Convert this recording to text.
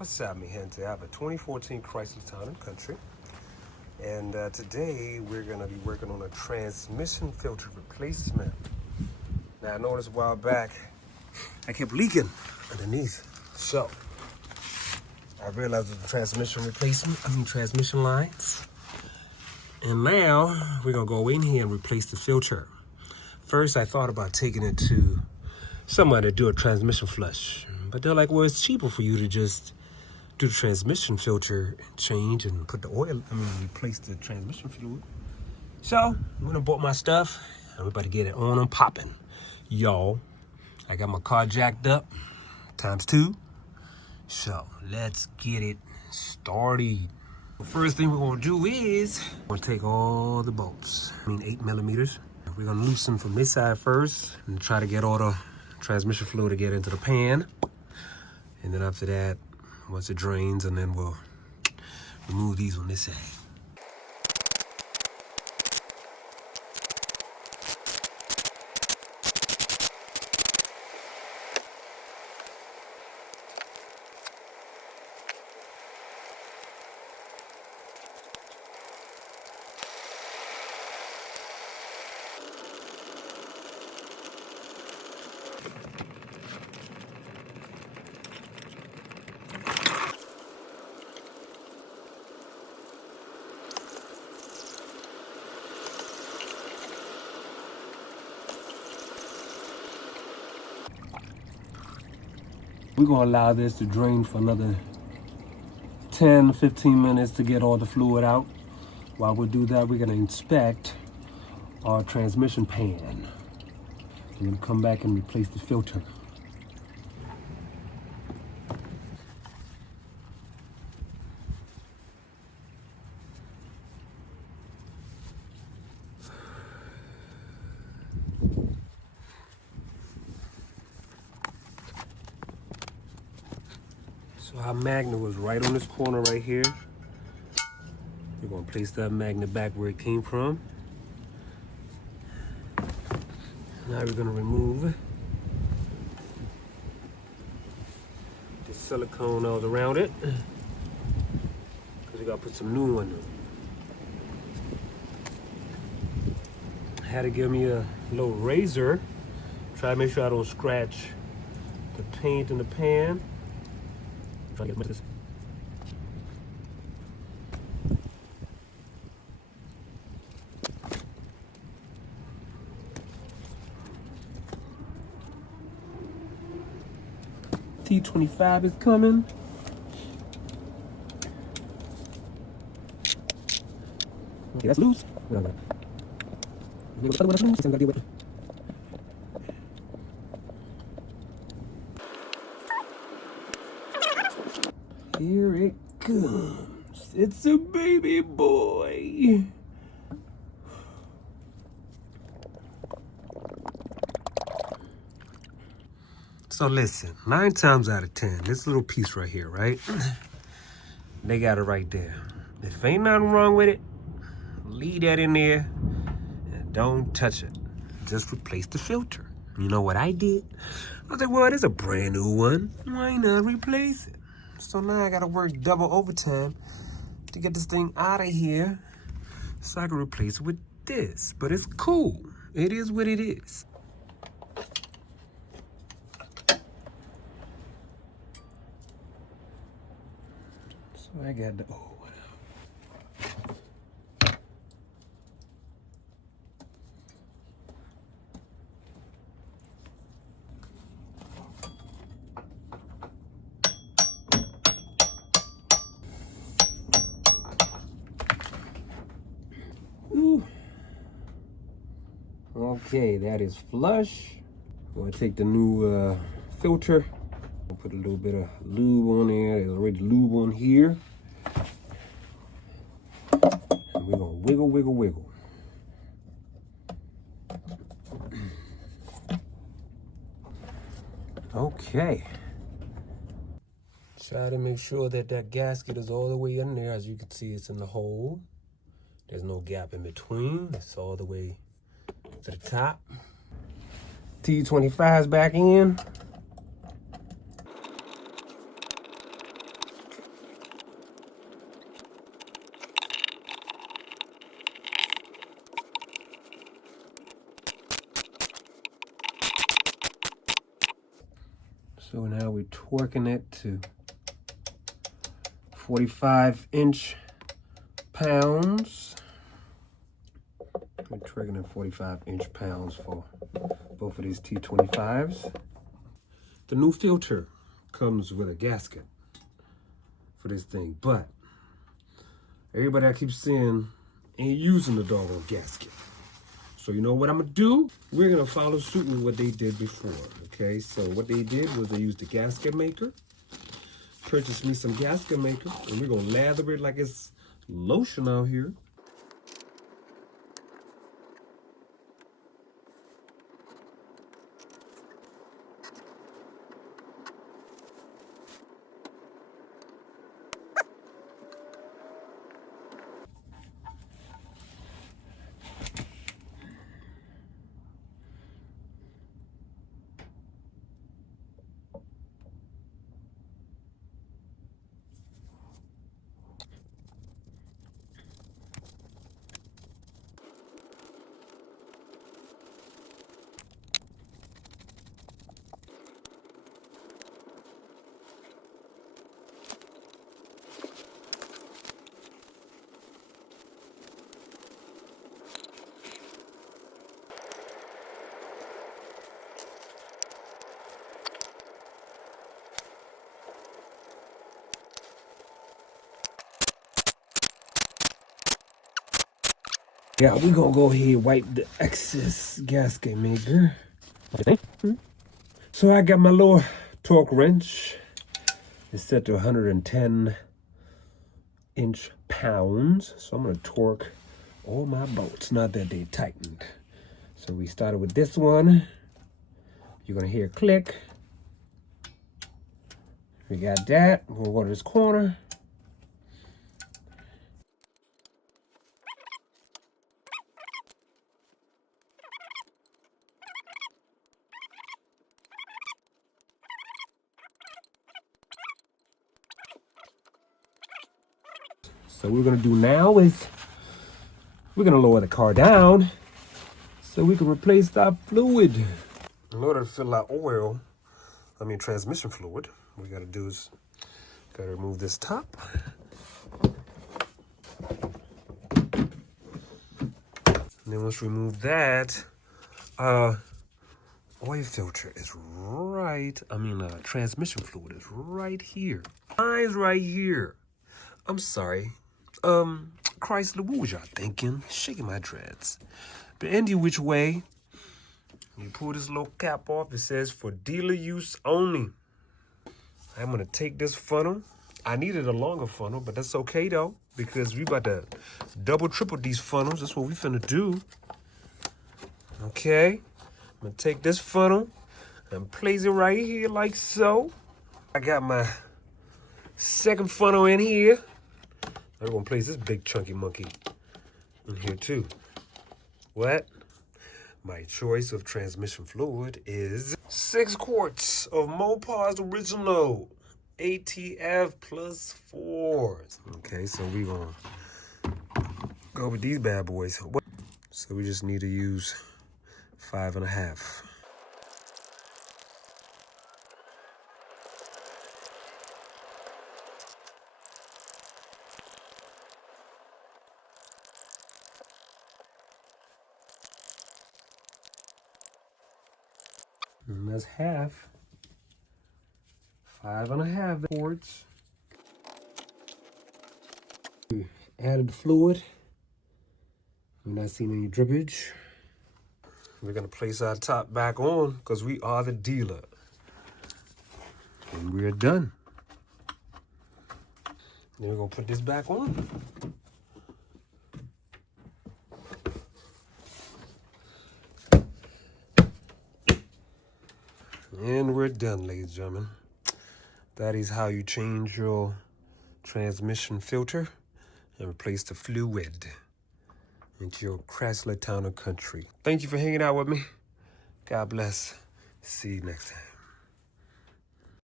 What's up, mi gente? I have a 2014 Chrysler Town & Country. And today we're going to be working on a transmission filter replacement. Now I noticed a while back I kept leaking underneath. So I realized it was a transmission replacement, transmission lines. And now we're going to go in here and replace the filter. First I thought about taking it to somebody to do a transmission flush. But they're like, well, it's cheaper for you to just do the transmission filter change and put the oil, replace the transmission fluid. So I'm gonna bought my stuff and we're about to get it on and popping. Y'all, I got my car jacked up ×2. So let's get it started. The first thing we're gonna do is we're gonna take all the bolts, 8mm. We're gonna loosen from this side first and try to get all the transmission fluid to get into the pan. And then after that, once it drains, and then we'll remove these on this side. We're gonna allow this to drain for another 10-15 minutes to get all the fluid out. While we do that, we're gonna inspect our transmission pan. We're gonna come back and replace the filter. So our magnet was right on this corner right here. We're gonna place that magnet back where it came from. Now we're gonna remove the silicone all around it, because we gotta put some new one in. Had to give me a little razor. Try to make sure I don't scratch the paint in the pan. Try to get much of this. T25 is coming. Okay, that's loose. Here it comes. It's a baby boy. So listen, 9 times out of 10, this little piece right here, right? They got it right there. If ain't nothing wrong with it, leave that in there and don't touch it. Just replace the filter. You know what I did? I was like, well, there's a brand new one. Why not replace it? So now I gotta work double overtime to get this thing out of here so I can replace it with this. But it's cool. It is what it is. So I got the, Ooh. Okay, that is flush. I'm gonna take the new filter. I'll put a little bit of lube on there. There's already lube on here. And we're gonna wiggle, wiggle, wiggle. Okay. Try to make sure that that gasket is all the way in there. As you can see, it's in the hole. There's no gap in between. It's all the way to the top. T25's back in. So now we're torquing it to 45-inch pounds. We're torquing at 45-inch pounds for both of these T25s. The new filter comes with a gasket for this thing, but everybody I keep seeing ain't using the doggone gasket. So you know what I'm gonna do? We're gonna follow suit with what they did before, okay? So what they did was they used a gasket maker, purchased me some gasket maker, and we're gonna lather it like it's lotion out here. Yeah, we're gonna go ahead and wipe the excess gasket maker. So I got my little torque wrench. It's set to 110-inch pounds. So I'm gonna torque all my bolts, not that they tightened. So we started with this one. You're gonna hear a click. We got that. We'll go to this corner. So what we're gonna do now is we're gonna lower the car down so we can replace that fluid. In order to fill our transmission fluid, what we gotta do is gotta remove this top. And then once we remove that, oil filter is transmission fluid is right here. Mine's right here. I'm sorry. Chrysler, what was y'all thinking? Shaking my dreads. But any which way, you pull this little cap off, it says for dealer use only. I'm gonna take this funnel. I needed a longer funnel, but that's okay though, because we about to double, triple these funnels. That's what we finna do. Okay, I'm gonna take this funnel and place it right here like so. I got my second funnel in here. I'm gonna place this big chunky monkey in here too. What? My choice of transmission fluid is 6 quarts of Mopar's original ATF plus 4. Okay, so we're gonna go with these bad boys. So we just need to use 5.5. And that's half. 5.5 quarts. We added the fluid. We're not seeing any drippage. We're gonna place our top back on because we are the dealer. And we're done. Then we're gonna put this back on. And we're done, ladies and gentlemen. That is how you change your transmission filter and replace the fluid into your Chrysler Town & Country. Thank you for hanging out with me. God bless. See you next time.